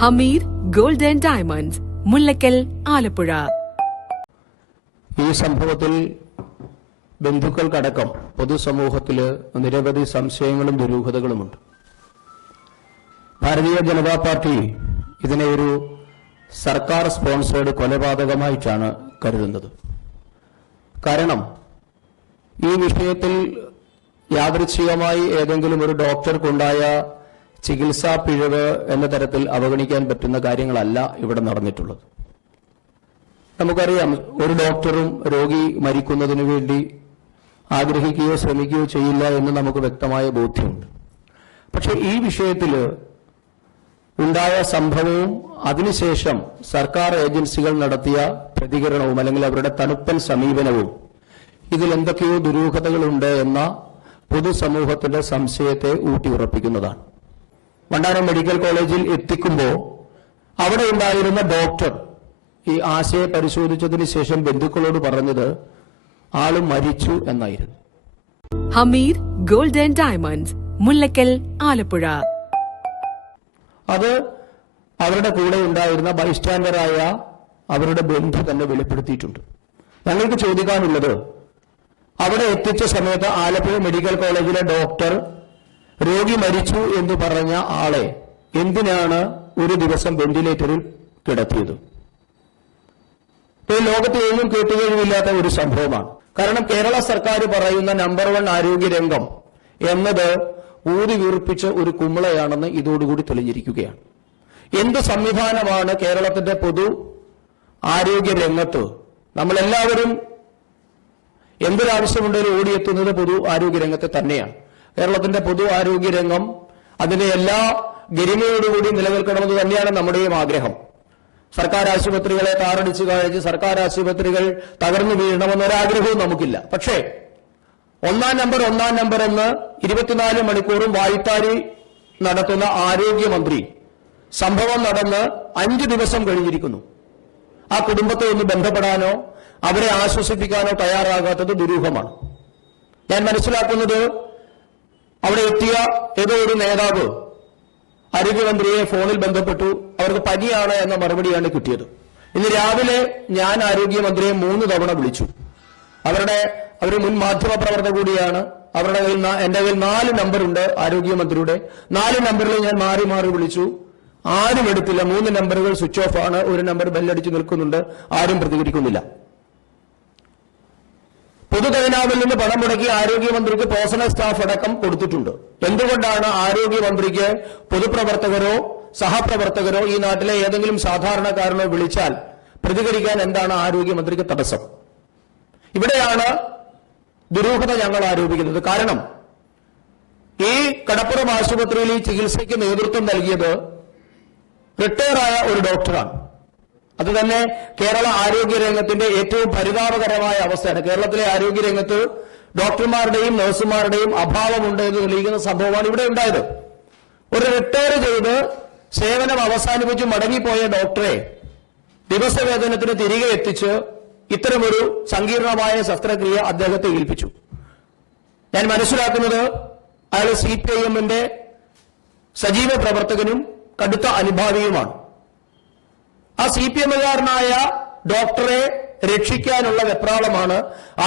Hameer gold and diamonds Mullakkal Alappuzha. ഈ സംഭവത്തിൽ ബന്ധുക്കൾക്കടക്കം പൊതുസമൂഹത്തിൽ നിരവധി സംശയങ്ങളും ദുരൂഹതകളുമുണ്ട്. ഭാരതീയ ജനതാ പാർട്ടി ഇതിനെ ഒരു സർക്കാർ സ്പോൺസേഡ് കൊലപാതകമായിട്ടാണ് കരുതുന്നത്. കാരണം ഈ വിഷയത്തിൽ യാദൃച്ഛികമായി ഏതെങ്കിലും ഒരു ഡോക്ടർക്കുണ്ടായ ചികിത്സാ പിഴവ് എന്ന തരത്തിൽ അവഗണിക്കാൻ പറ്റുന്ന കാര്യങ്ങളല്ല ഇവിടെ നടന്നിട്ടുള്ളത്. നമുക്കറിയാം ഒരു ഡോക്ടറും രോഗി മരിക്കുന്നതിന് വേണ്ടി ആഗ്രഹിക്കുകയോ ശ്രമിക്കുകയോ ചെയ്യില്ല എന്ന് നമുക്ക് വ്യക്തമായ ബോധ്യമുണ്ട്. പക്ഷെ ഈ വിഷയത്തിൽ ഉണ്ടായ സംഭവവും അതിനുശേഷം സർക്കാർ ഏജൻസികൾ നടത്തിയ പ്രതികരണവും അല്ലെങ്കിൽ അവരുടെ തണുപ്പൻ സമീപനവും ഇതിൽ എന്തൊക്കെയോ ദുരൂഹതകളുണ്ട് എന്ന പൊതുസമൂഹത്തിന്റെ സംശയത്തെ ഊട്ടിയുറപ്പിക്കുന്നതാണ്. വണ്ടാനം മെഡിക്കൽ കോളേജിൽ എത്തിക്കുമ്പോൾ അവിടെ ഉണ്ടായിരുന്ന ഡോക്ടർ ഈ ആശയെ പരിശോധിച്ചതിന് ശേഷം ബന്ധുക്കളോട് പറഞ്ഞത് ആൾ മരിച്ചു എന്നായിരുന്നു. Hameer golden diamond diamonds Mullakkal Alappuzha. അത് അവരുടെ കൂടെ ഉണ്ടായിരുന്ന ബൈസ്റ്റാൻഡറായ അവരുടെ ബന്ധു തന്നെ വെളിപ്പെടുത്തിയിട്ടുണ്ട്. ഞങ്ങൾക്ക് ചോദിക്കാനുള്ളത് അവിടെ എത്തിച്ച സമയത്ത് ആലപ്പുഴ മെഡിക്കൽ കോളേജിലെ ഡോക്ടർ രോഗി മരിച്ചു എന്ന് പറഞ്ഞ ആളെ എന്തിനാണ് ഒരു ദിവസം വെന്റിലേറ്ററിൽ കിടത്തിയത്? ഈ ലോകത്ത് ഏതും കേട്ടുകഴിവില്ലാത്ത ഒരു സംഭവമാണ്. കാരണം കേരള സർക്കാർ പറയുന്ന നമ്പർ വൺ ആരോഗ്യ രംഗം എന്നത് ഊതി വീർപ്പിച്ച ഒരു കുമ്മളയാണെന്ന് ഇതോടുകൂടി തെളിഞ്ഞിരിക്കുകയാണ്. എന്ത് സംവിധാനമാണ് കേരളത്തിന്റെ പൊതു ആരോഗ്യ രംഗത്ത്? നമ്മളെല്ലാവരും എന്തൊരാവശ്യമുണ്ടെങ്കിലും ഓടിയെത്തുന്നത് പൊതു ആരോഗ്യ രംഗത്തെ തന്നെയാണ്. കേരളത്തിന്റെ പൊതു ആരോഗ്യ രംഗം അതിന്റെ എല്ലാ ഗരിമയോടുകൂടി നിലനിൽക്കണമെന്ന് തന്നെയാണ് നമ്മുടെയും ആഗ്രഹം. സർക്കാർ ആശുപത്രികളെ താറടിച്ചു കഴിച്ച് സർക്കാർ ആശുപത്രികൾ തകർന്നു വീഴണമെന്നൊരാഗ്രഹവും നമുക്കില്ല. പക്ഷേ ഒന്നാം നമ്പർ ഒന്നാം നമ്പർ എന്ന് ഇരുപത്തിനാല് മണിക്കൂറും വായ്ത്താരി നടത്തുന്ന ആരോഗ്യമന്ത്രി സംഭവം നടന്ന് അഞ്ച് ദിവസം കഴിഞ്ഞിരിക്കുന്നു. ആ കുടുംബത്തെ ഒന്ന് ബന്ധപ്പെടാനോ അവരെ ആശ്വസിപ്പിക്കാനോ തയ്യാറാകാത്തത് ദുരൂഹമാണ്. ഞാൻ മനസ്സിലാക്കുന്നത് അവിടെ എത്തിയ ഏതോ ഒരു നേതാവ് ആരോഗ്യമന്ത്രിയെ ഫോണിൽ ബന്ധപ്പെട്ടു. അവർക്ക് പനിയാണ് എന്ന മറുപടിയാണ് കിട്ടിയത്. ഇന്ന് രാവിലെ ഞാൻ ആരോഗ്യമന്ത്രിയെ മൂന്ന് തവണ വിളിച്ചു. അവരുടെ അവർ മുൻ മാധ്യമ പ്രവർത്തക കൂടിയാണ്. അവരുടെ കയ്യിൽ എന്റെ കയ്യിൽ നാല് നമ്പറുണ്ട് ആരോഗ്യമന്ത്രിയുടെ. നാല് നമ്പറിൽ ഞാൻ മാറി മാറി വിളിച്ചു. ആരും എടുത്തില്ല. മൂന്ന് നമ്പറുകൾ സ്വിച്ച് ഓഫ് ആണ്. ഒരു നമ്പർ ബെല്ലടിച്ച് നിൽക്കുന്നുണ്ട്. ആരും പ്രതികരിക്കുന്നില്ല. പൊതുഖജനാവിൽ നിന്ന് പണം മുടക്കി ആരോഗ്യമന്ത്രിക്ക് പേഴ്സണൽ സ്റ്റാഫ് അടക്കം കൊടുത്തിട്ടുണ്ട്. എന്തുകൊണ്ടാണ് ആരോഗ്യമന്ത്രിക്ക് പൊതുപ്രവർത്തകരോ സഹപ്രവർത്തകരോ ഈ നാട്ടിലെ ഏതെങ്കിലും സാധാരണക്കാരനോ വിളിച്ചാൽ പ്രതികരിക്കാൻ എന്താണ് ആരോഗ്യമന്ത്രിക്ക് തടസ്സം? ഇവിടെയാണ് ദുരൂഹത ഞങ്ങൾ ആരോപിക്കുന്നത്. കാരണം ഈ കടപ്പുറം ആശുപത്രിയിൽ ഈ ചികിത്സയ്ക്ക് നേതൃത്വം നൽകിയത് റിട്ടയറായ ഒരു ഡോക്ടറാണ്. അത് തന്നെ കേരള ആരോഗ്യ രംഗത്തിന്റെ ഏറ്റവും പരിതാപകരമായ അവസ്ഥയാണ്. കേരളത്തിലെ ആരോഗ്യ രംഗത്ത് ഡോക്ടർമാരുടെയും നഴ്സുമാരുടെയും അഭാവമുണ്ട് എന്ന് തെളിയിക്കുന്ന സംഭവമാണ് ഇവിടെ ഉണ്ടായത്. ഒരു റിട്ടയർ ചെയ്ത് സേവനം അവസാനിപ്പിച്ച് മടങ്ങിപ്പോയ ഡോക്ടറെ ദിവസവേതനത്തിന് തിരികെ എത്തിച്ച് ഇത്തരമൊരു സങ്കീർണമായ ശസ്ത്രക്രിയ അദ്ദേഹത്തെ ഏൽപ്പിച്ചു. ഞാൻ മനസ്സിലാക്കുന്നത് അയാൾ സി പി ഐ എമ്മിന്റെ സജീവ പ്രവർത്തകനും കടുത്ത അനുഭാവിയുമാണ്. ആ സി പി എമ്മുകാരനായ ഡോക്ടറെ രക്ഷിക്കാനുള്ള വെപ്രാളമാണ്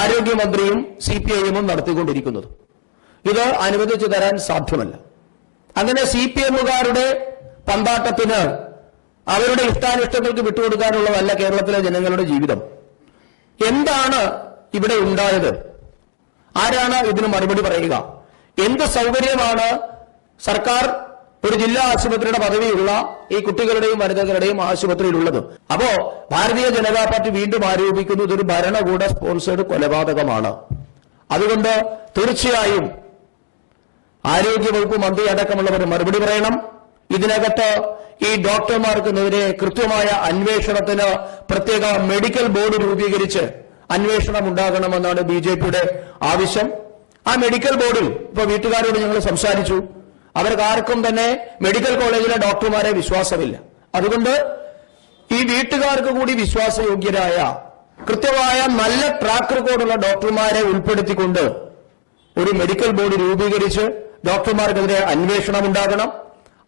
ആരോഗ്യമന്ത്രിയും സി പി ഐ എമ്മും നടത്തിക്കൊണ്ടിരിക്കുന്നത്. ഇത് അനുവദിച്ചു തരാൻ സാധ്യമല്ല. അങ്ങനെ സി പി എമ്മുകാരുടെ പന്താട്ടത്തിന് അവരുടെ ഇഷ്ടാനിഷ്ടങ്ങൾക്ക് വിട്ടുകൊടുക്കാനുള്ളതല്ല കേരളത്തിലെ ജനങ്ങളുടെ ജീവിതം. എന്താണ് ഇവിടെ ഉണ്ടായത്? ആരാണ് ഇതിന് മറുപടി പറയുക? എന്ത് സൗകര്യമാണ് സർക്കാർ ഒരു ജില്ലാ ആശുപത്രിയുടെ പദവിയുള്ള ഈ കുട്ടികളുടെയും വനിതകളുടെയും ആശുപത്രിയിലുള്ളത്. അപ്പോ ഭാരതീയ ജനതാ പാർട്ടി വീണ്ടും ആരോപിക്കുന്നു ഇതൊരു ഭരണകൂട സ്പോൺസേഡ് കൊലപാതകമാണ്. അതുകൊണ്ട് തീർച്ചയായും ആരോഗ്യവകുപ്പ് മന്ത്രി അടക്കമുള്ളവർ മറുപടി പറയണം. ഇതിനകത്ത് ഈ ഡോക്ടർമാർക്കെതിരെ കൃത്യമായ അന്വേഷണത്തിന് പ്രത്യേക മെഡിക്കൽ ബോർഡ് രൂപീകരിച്ച് അന്വേഷണം ഉണ്ടാകണമെന്നാണ് ബി ആവശ്യം. ആ മെഡിക്കൽ ബോർഡിൽ ഇപ്പൊ വീട്ടുകാരോട് ഞങ്ങൾ സംസാരിച്ചു. അവർക്ക് ആർക്കും തന്നെ മെഡിക്കൽ കോളേജിലെ ഡോക്ടർമാരെ വിശ്വാസമില്ല. അതുകൊണ്ട് ഈ വീട്ടുകാർക്ക് കൂടി വിശ്വാസയോഗ്യരായ കൃത്യമായ നല്ല ട്രാക്ക് റെക്കോർഡുള്ള ഡോക്ടർമാരെ ഉൾപ്പെടുത്തിക്കൊണ്ട് ഒരു മെഡിക്കൽ ബോർഡ് രൂപീകരിച്ച് ഡോക്ടർമാർക്കെതിരെ അന്വേഷണം ഉണ്ടാകണം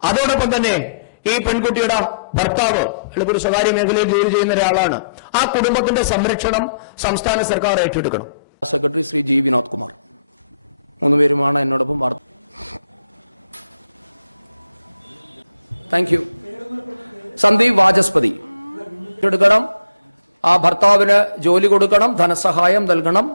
അതോടൊപ്പം തന്നെ ഈ പെൺകുട്ടിയുടെ ഭർത്താവ് അല്ലെങ്കിൽ ഒരു സ്വകാര്യ മേഖലയിൽ ജോലി ചെയ്യുന്ന ഒരാളാണ്. ആ കുടുംബത്തിന്റെ സംരക്ഷണം സംസ്ഥാന സർക്കാർ ഏറ്റെടുക്കണം. Thank you.